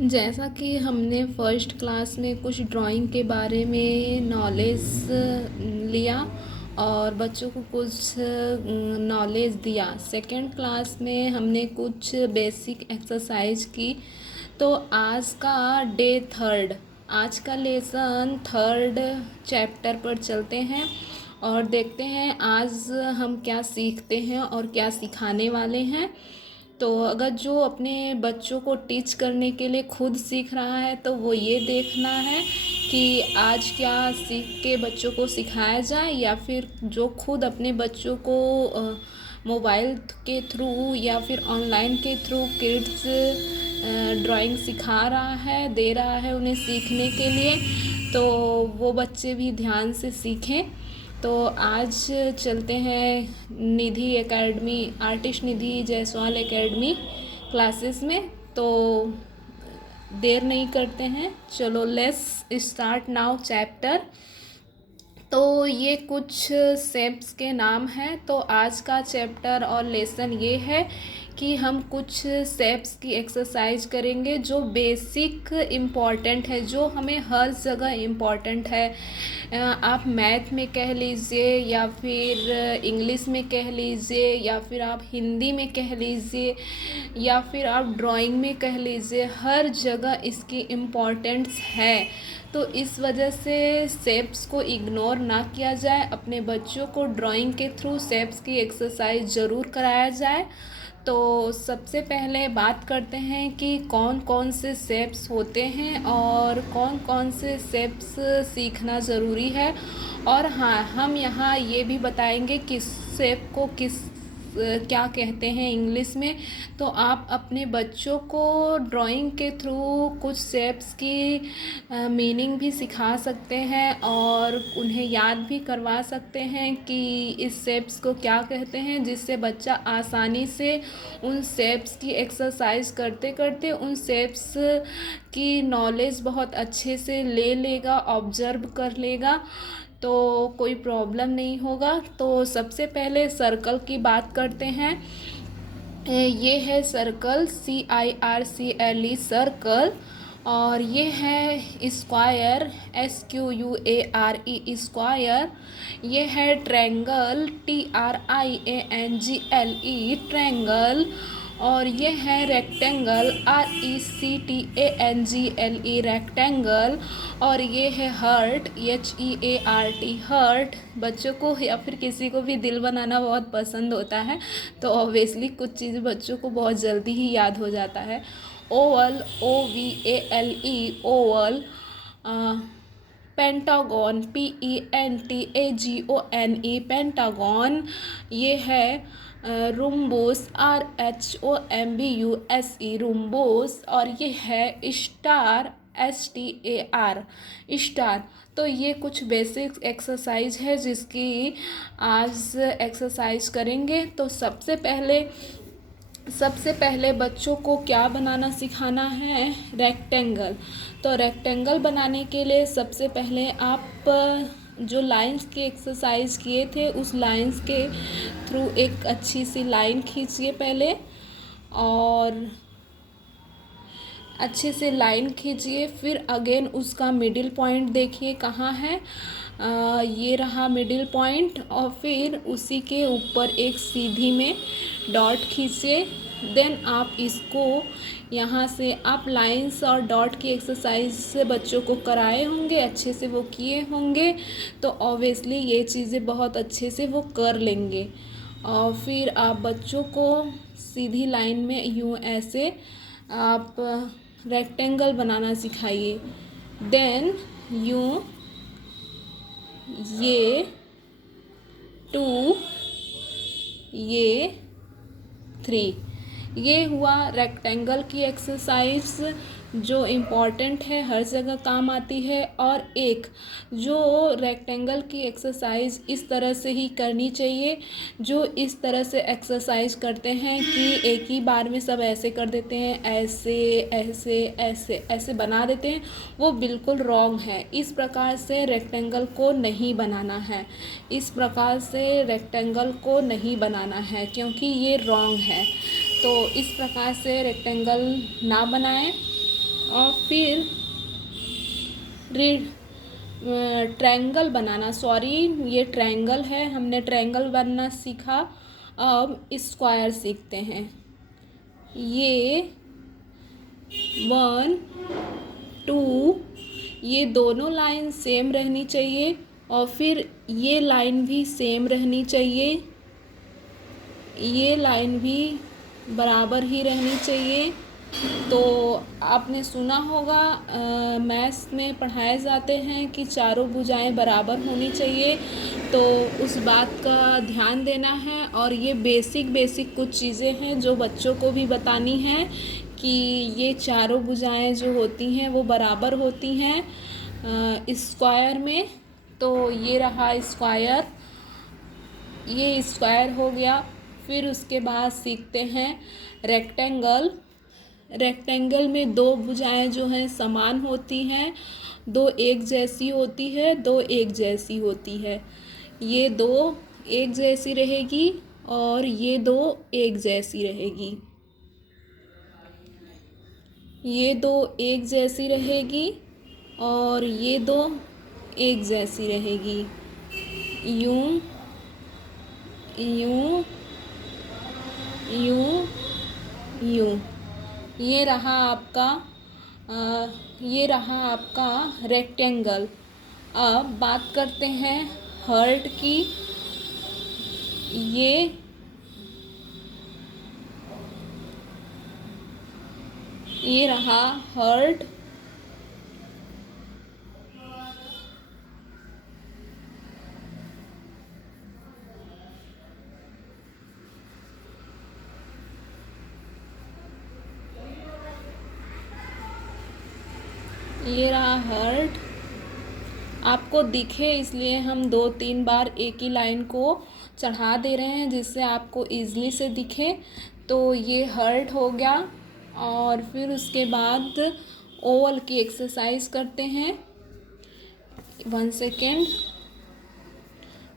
जैसा कि हमने फर्स्ट क्लास में कुछ ड्राइंग के बारे में नॉलेज लिया और बच्चों को कुछ नॉलेज दिया। सेकंड क्लास में हमने कुछ बेसिक एक्सरसाइज की। तो आज का डे थर्ड, आज का लेसन थर्ड चैप्टर पर चलते हैं और देखते हैं आज हम क्या सीखते हैं और क्या सिखाने वाले हैं। तो अगर जो अपने बच्चों को टीच करने के लिए खुद सीख रहा है तो वो ये देखना है कि आज क्या सीख के बच्चों को सिखाया जाए, या फिर जो खुद अपने बच्चों को मोबाइल के थ्रू या फिर ऑनलाइन के थ्रू किड्स ड्राइंग सिखा रहा है, दे रहा है उन्हें सीखने के लिए, तो वो बच्चे भी ध्यान से सीखें। तो आज चलते हैं निधि academy, artist Nidhi Jaiswal academy classes में। तो देर नहीं करते हैं, चलो लेट्स स्टार्ट नाउ चैप्टर। तो ये कुछ शेप्स के नाम हैं। तो आज का चैप्टर और लेसन ये है कि हम कुछ शेप्स की एक्सरसाइज करेंगे जो बेसिक इम्पॉर्टेंट है, जो हमें हर जगह इम्पॉर्टेंट है। आप मैथ में कह लीजिए, या फिर इंग्लिश में कह लीजिए, या फिर आप हिंदी में कह लीजिए, या फिर आप ड्राइंग में कह लीजिए, हर जगह इसकी इम्पॉर्टेंस है। तो इस वजह से शेप्स को इग्नोर ना किया जाए, अपने बच्चों को ड्राइंग के थ्रू शेप्स की एक्सरसाइज ज़रूर कराया जाए। तो सबसे पहले बात करते हैं कि कौन कौन से शेप्स होते हैं और कौन कौन से शेप्स सीखना ज़रूरी है। और हाँ, हम यहाँ ये भी बताएंगे किस शेप को किस क्या कहते हैं इंग्लिश में। तो आप अपने बच्चों को ड्राइंग के थ्रू कुछ शेप्स की मीनिंग भी सिखा सकते हैं और उन्हें याद भी करवा सकते हैं कि इस शेप्स को क्या कहते हैं, जिससे बच्चा आसानी से उन शेप्स की एक्सरसाइज करते करते उन शेप्स की नॉलेज बहुत अच्छे से ले लेगा, ऑब्जर्व कर लेगा, तो कोई प्रॉब्लम नहीं होगा। तो सबसे पहले सर्कल की बात करते हैं। ये है सर्कल, CIRCLE सर्कल। और ये है स्क्वायर, SQUARE स्क्वायर। ये है ट्रायंगल, TRIANGLE ट्रायंगल। और ये है रेक्टेंगल, RECTANGLE रेक्टेंगल। और ये है हर्ट, HEART हर्ट। बच्चों को या फिर किसी को भी दिल बनाना बहुत पसंद होता है, तो ऑब्वियसली कुछ चीज़ बच्चों को बहुत जल्दी ही याद हो जाता है। Oval, OVALE Oval. Pentagon, PENTAGONE pentagon. ये है रुम्बुस, RHOMBUSE रुम्बुस। और ये है स्टार, STAR स्टार। तो ये कुछ बेसिक एक्सरसाइज है जिसकी आज एक्सरसाइज करेंगे। तो सबसे पहले बच्चों को क्या बनाना सिखाना है, रेक्टेंगल। तो रेक्टेंगल बनाने के लिए सबसे पहले आप जो लाइंस की एक्सरसाइज किए थे उस लाइंस के थ्रू एक अच्छी सी लाइन खींचिए पहले, और अच्छे से लाइन खींचिए। फिर अगेन उसका मिडिल पॉइंट देखिए कहाँ है, ये रहा मिडिल पॉइंट। और फिर उसी के ऊपर एक सीधी में डॉट खींचिए। देन आप इसको यहाँ से आप लाइंस और डॉट की एक्सरसाइज से बच्चों को कराए होंगे, अच्छे से वो किए होंगे, तो ऑब्वियसली ये चीज़ें बहुत अच्छे से वो कर लेंगे। और फिर आप बच्चों को सीधी लाइन में यूँ ऐसे आप रेक्टेंगल बनाना सिखाइए। देन यूँ, ये 2, ये 3। ये हुआ रेक्टेंगल की एक्सरसाइज जो इम्पॉर्टेंट है, हर जगह काम आती है। और एक जो रेक्टेंगल की एक्सरसाइज इस तरह से ही करनी चाहिए, जो इस तरह से एक्सरसाइज करते हैं कि एक ही बार में सब ऐसे कर देते हैं, ऐसे ऐसे ऐसे ऐसे बना देते हैं, वो बिल्कुल रॉन्ग है। इस प्रकार से रेक्टेंगल को नहीं बनाना है, इस प्रकार से रेक्टेंगल को नहीं बनाना है, क्योंकि ये रॉन्ग है। तो इस प्रकार से रेक्टेंगल ना बनाएं। और फिर ट्रायंगल बनाना, सॉरी ये ट्रायंगल है, हमने ट्रायंगल बनना सीखा। अब स्क्वायर सीखते हैं। ये 1 2, ये दोनों लाइन सेम रहनी चाहिए और फिर ये लाइन भी सेम रहनी चाहिए, ये लाइन भी बराबर ही रहनी चाहिए। तो आपने सुना होगा मैथ्स में पढ़ाए जाते हैं कि चारों भुजाएं बराबर होनी चाहिए, तो उस बात का ध्यान देना है। और ये बेसिक कुछ चीज़ें हैं जो बच्चों को भी बतानी हैं कि ये चारों भुजाएं जो होती हैं वो बराबर होती हैं स्क्वायर में। तो ये रहा स्क्वायर, ये स्क्वायर हो गया। फिर उसके बाद सीखते हैं रेक्टेंगल। रेक्टेंगल में दो भुजाएं जो हैं समान होती हैं, दो एक जैसी होती है, दो एक जैसी होती है। ये दो एक जैसी रहेगी और ये दो एक जैसी रहेगी, ये दो एक जैसी रहेगी और ये दो एक जैसी रहेगी। यूं यूं यूं यूं। ये रहा आपका रेक्टेंगल। अब बात करते हैं हार्ट की। ये रहा हार्ट। ये रहा हार्ट। आपको दिखे इसलिए हम 2-3 बार एक ही लाइन को चढ़ा दे रहे हैं जिससे आपको ईज़िली से दिखे। तो ये हार्ट हो गया। और फिर उसके बाद ओवल की एक्सरसाइज करते हैं। 1 सेकेंड।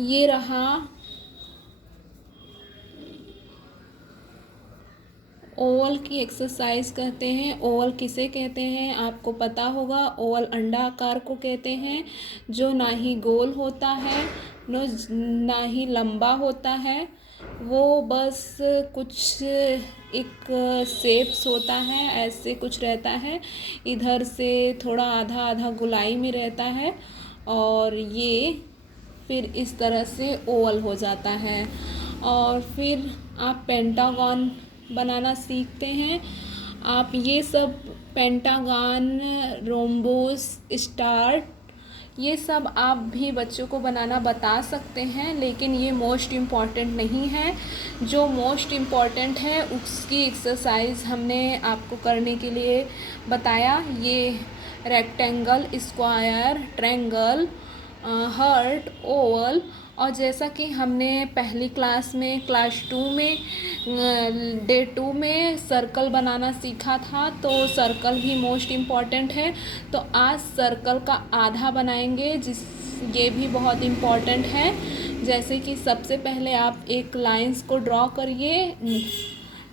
ये रहा ओवल की एक्सरसाइज करते हैं। ओवल किसे कहते हैं आपको पता होगा। ओवल अंडा आकार को कहते हैं जो ना ही गोल होता है ना ही लंबा होता है, वो बस कुछ एक शेप्स होता है, ऐसे कुछ रहता है, इधर से थोड़ा आधा आधा गोलाई में रहता है और ये फिर इस तरह से ओवल हो जाता है। और फिर आप पेंटागन बनाना सीखते हैं। आप ये सब पेंटागन, रोम्बस, स्टार, ये सब आप भी बच्चों को बनाना बता सकते हैं, लेकिन ये मोस्ट इम्पॉर्टेंट नहीं है। जो मोस्ट इम्पॉर्टेंट है उसकी एक्सरसाइज हमने आपको करने के लिए बताया। ये rectangle, square, triangle, heart, Oval. और जैसा कि हमने पहली क्लास में क्लास 2 में डे 2 में सर्कल बनाना सीखा था, तो सर्कल भी मोस्ट इम्पॉर्टेंट है। तो आज सर्कल का आधा बनाएंगे, ये भी बहुत इम्पॉर्टेंट है। जैसे कि सबसे पहले आप एक लाइंस को ड्रॉ करिए।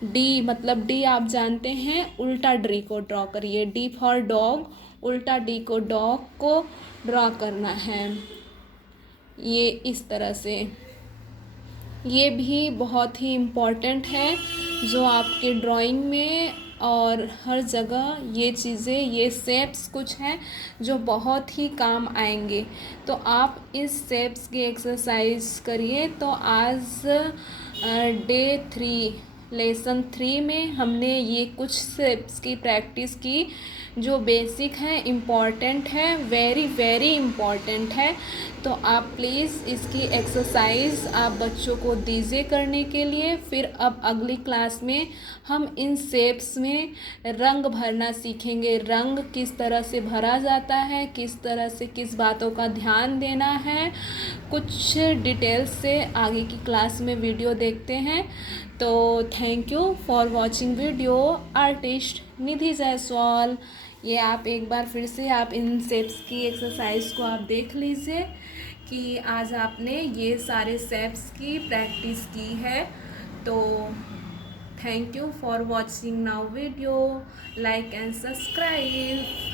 डी मतलब डी आप जानते हैं, उल्टा डी को ड्रॉ करिए। डी फॉर डॉग, उल्टा डी को डॉग को ड्रॉ करना है, ये इस तरह से। ये भी बहुत ही इम्पॉर्टेंट है जो आपके ड्राइंग में और हर जगह ये चीज़ें, ये शेप्स कुछ हैं जो बहुत ही काम आएंगे। तो आप इस शेप्स की एक्सरसाइज करिए। तो आज डे 3 लेसन 3 में हमने ये कुछ शेप्स की प्रैक्टिस की जो बेसिक है, इम्पॉर्टेंट है, वेरी वेरी इम्पॉर्टेंट है। तो आप प्लीज़ इसकी एक्सरसाइज आप बच्चों को दीजिए करने के लिए। फिर अब अगली क्लास में हम इन शेप्स में रंग भरना सीखेंगे। रंग किस तरह से भरा जाता है, किस तरह से किस बातों का ध्यान देना है, कुछ डिटेल्स से आगे की क्लास में वीडियो देखते हैं। तो thank you for watching video. Artist Nidhi Jaiswal. ये आप एक बार फिर से आप इन शेप्स की एक्सरसाइज को आप देख लीजिए कि आज आपने ये सारे शेप्स की प्रैक्टिस की है। तो Thank you for watching now video. Like and subscribe.